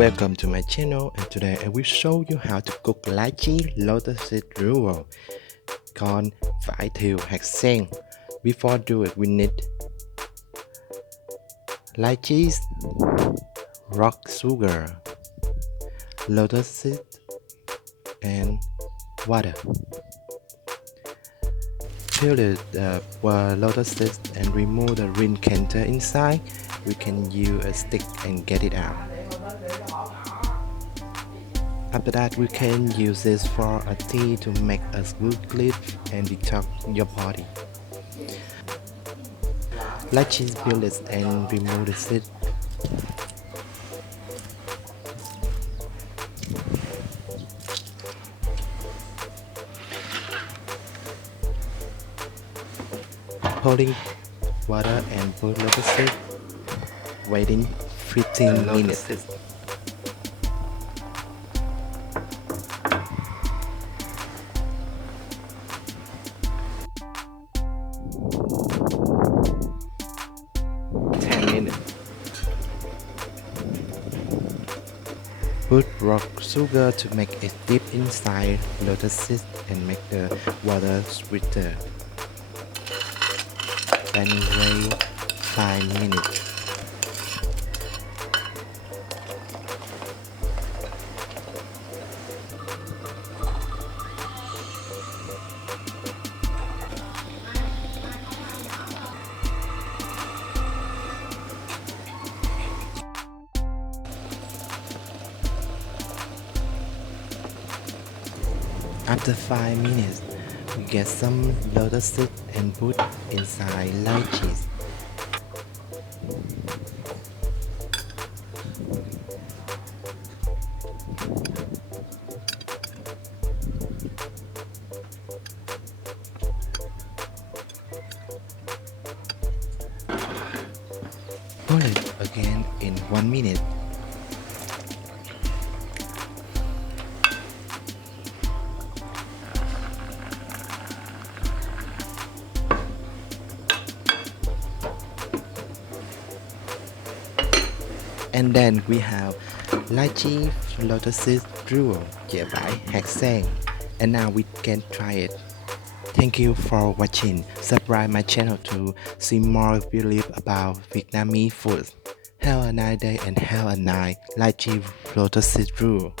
welcome to my channel, and today I will show you how to cook lychee lotus Gruel called vải hạt sen. Before do it, we need lychees, rock sugar, lotus seed, and water. Peel the lotus seed and remove the green canter inside. We can use a stick and get it out. After that, we can use this for a tea to make us good sleep and detox your body. Lychees, peel it and remove the seed. Pouring water and put lotus seed. Waiting 15 minutes. Put rock sugar to make it deep inside lotus seed and make the water sweeter. Then wait 5 minutes. After 5 minutes, we get some lotus seed and put inside lychees. Pour it again in 1 minute. And then we have Lychee Lotus Gruel, Chè vải hạt sen. And now we can try it. Thank you for watching. Subscribe my channel to see more videos about Vietnamese food. Have a nice day and have a nice Lychee Lotus Gruel.